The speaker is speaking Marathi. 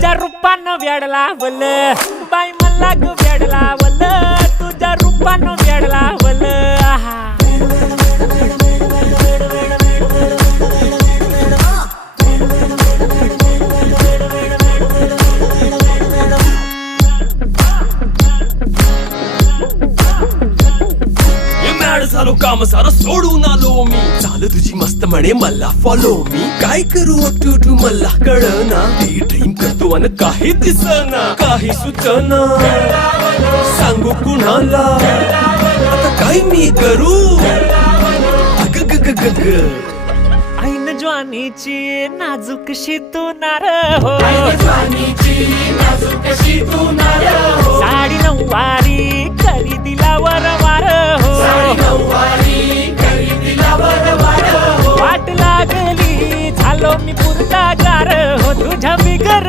तुझ्या रूपानं वेड लावल बाई मला ग वेड लावल तुझ्या रूपानं वेड लावल झालो काम सारं सोडून आलो मी चाल तुझी मस्त म्हणे मला फॉलो मी काय करू टू मला कळना ड्रीम करतो आणि काही दिसना काही सुचना सांगू कुणाला आता काय मी करू अग ग ग ग ग ऐन ज्वानीची नाजूकशी तू नार हो साडी नऊवारी करी दिला वरवार हो वाट लागली झालो मी पुरता गार हो तुझ्या बिगर